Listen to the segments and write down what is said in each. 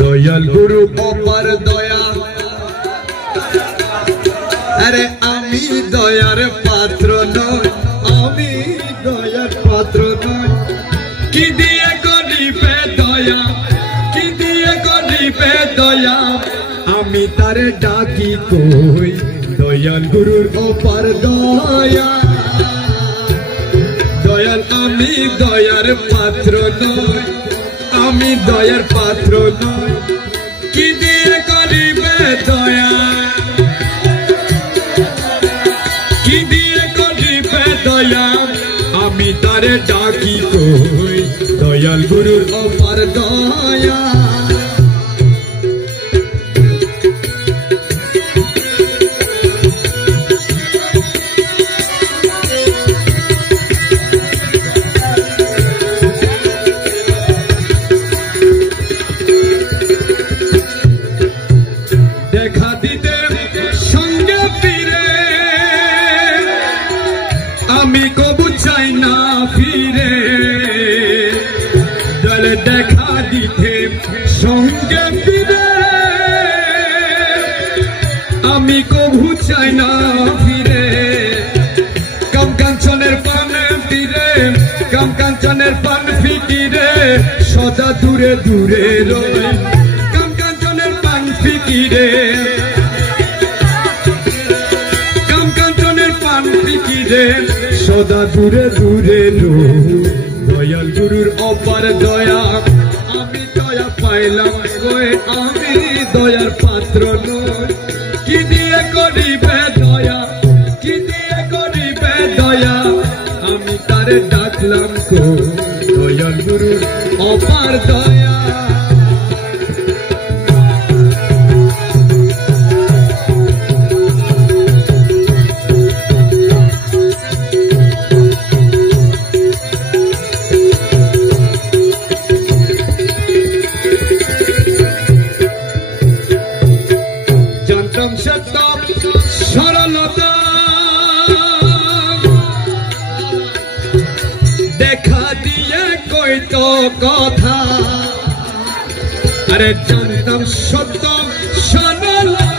দয়াল গুরু অপার দয়া আরে আমি দয়ার পাত্র নয় আমি দয়ার পাত্র নয় কি দিয়ে করিবে দয়া কি দিয়ে করিবে দয়া আমি তারে ডাকি কই দয়াল গুরুর অপার দয়া দয়াল আমি দয়ার পাত্র নয় আমি দয়ার পাত্র নয় কি দিয়ে করিবে দয়া কি দিয়ে করিবে দয়া আমি তারে ডাকি কই দয়াল গুরুর অপার দয়া দেখা দিতে সঙ্গে ফিরে আমি কবু চাই না ফিরে দলে দেখা দিতে সঙ্গে ফিরে আমি কবু চাই না ফিরে কাম কাঞ্চনের পান ফিরে কাম কাঞ্চনের পান ফিকিরে সদা দূরে দূরে রয় কাম কাঞ্চনের পান ফিকিরে কাম কাঞ্চনের পান ফিকিরে সদা দূরে দূরে দয়াল গুরুর অপার দয়া আমি দয়া পাইলাম কই আমি দয়ার পাত্র নই কি দিয়ে করিবে দয়া কি দিয়ে করিবে দয়া আমি তারে ডাকলাম কই দয়াল গুরুর অপার দয়া সরলতা দেখা দিয়ে কইতো কথা আরে জানতাম সত্য সরলতা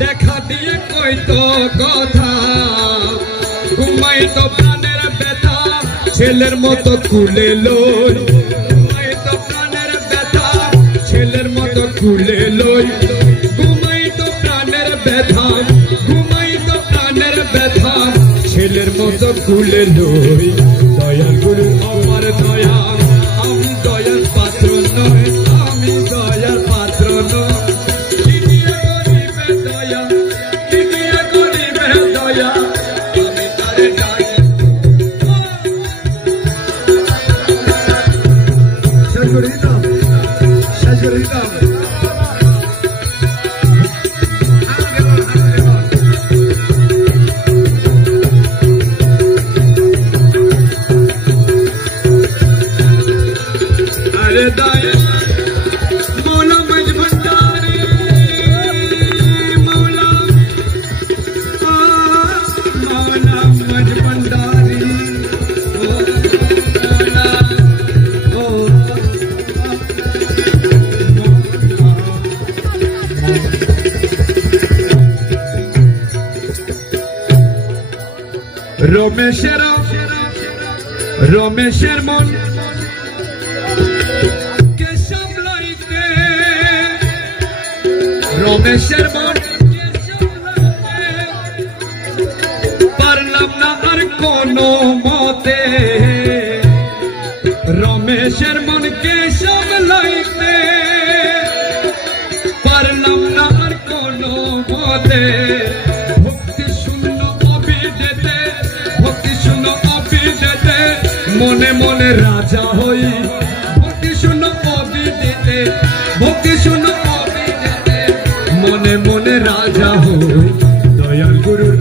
দেখা দিয়ে কইতো কথা ঘুমাইতো প্রাণের ব্যথা ছেলের মতো কুলে লই ঘুমাইতো প্রাণের ব্যথা ছেলের মতো কুলে লই ঘুমাইতো প্রাণের ব্যথা ঘুমাইতো প্রাণের ব্যথা ছেলের মতো কুলে লই দয়াল গুরু আমার দয়া আমি দয়ার পাত্র নয় আমি দয়ার পাত্র নয় কি দিয়ে করিবে দয়া কি দিয়ে করিবে দয়া আমি তারে ডাকি শেষ করে দিতাম শেষ করে দিতাম दया मौला मज भंडारी मौला मौला मज भंडारी রমেশের মন রমেশের মন পারলাম না আর কোনো মতে রমেশের মনকে সামলাইতে পারলাম না আর কোনো মতে ভক্তি শূন্য অবিদেতে ভক্তি শূন্য অবিদেতে মনে মনে রাজা হই ভক্তি শূন্য অবিদেতে ভক্তি শূন্য মনে মনে রাজা হই দয়াল গুরুর